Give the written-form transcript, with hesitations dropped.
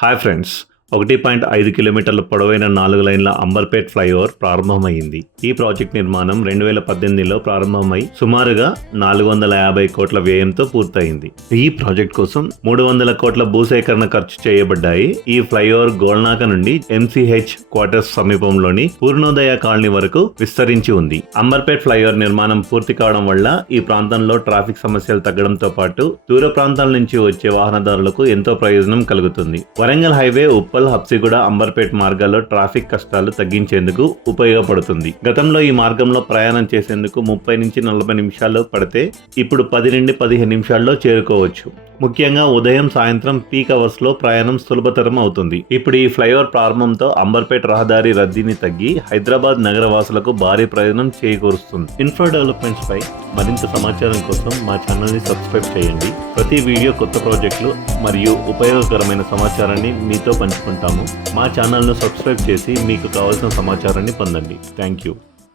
Hi friends, 1.5 కిలోమీటర్ల పొడవైన 4 లైన్ల అంబర్పేట్ ఫ్లైఓవర్ ప్రారంభమైంది. ఈ ప్రాజెక్ట్ నిర్మాణం 2018లో ప్రారంభమై సుమారుగా 450 కోట్ల వ్యయంతో పూర్తయింది. ఈ ప్రాజెక్ట్ కోసం 300 కోట్ల భూసేకరణ ఖర్చు చేయబడ్డాయి. ఈ ఫ్లైఓవర్ గోల్నాక నుండి MCH క్వార్టర్స్ సమీపంలోని పూర్ణోదయ కాలనీ వరకు విస్తరించి ఉంది. అంబర్పేట్ ఫ్లైఓవర్ నిర్మాణం పూర్తి కావడం వల్ల ఈ ప్రాంతంలో ట్రాఫిక్ సమస్యలు తగ్గడంతో పాటు దూర ప్రాంతాల నుంచి వచ్చే వాహనదారులకు ఎంతో ప్రయోజనం కలుగుతుంది. వరంగల్ హైవే హబ్సిగూడ అంబర్పేట్ మార్గాల్లో ట్రాఫిక్ కష్టాలు తగ్గించేందుకు ఉపయోగపడుతుంది. గతంలో ఈ మార్గంలో ప్రయాణం చేసేందుకు 30 నుంచి 40 నిమిషాలు పడితే ఇప్పుడు 10 నుండి 15 నిమిషాల్లో చేరుకోవచ్చు. ముఖ్యంగా ఉదయం సాయంత్రం పీక్ అవర్స్ లో ప్రయాణం సులభతరం అవుతుంది. ఇప్పుడు ఈ ఫ్లైఓవర్ ప్రారంభంతో అంబర్పేట్ రహదారి రద్దీని తగ్గి హైదరాబాద్ నగర వాసులకు భారీ ప్రయోజనం చేకూరుస్తుంది. ఇన్ఫ్రా డెవలప్మెంట్స్ పై మరింత సమాచారం కోసం మా ఛానల్ ని సబ్స్క్రైబ్ చేయండి. ప్రతి వీడియో కొత్త ప్రాజెక్టులు మరియు ఉపయోగకరమైన సమాచారాన్ని మీతో పంచుకుంటాము. మా ఛానల్ను సబ్స్క్రైబ్ చేసి మీకు కావాల్సిన సమాచారాన్ని పొందండి. Thank you.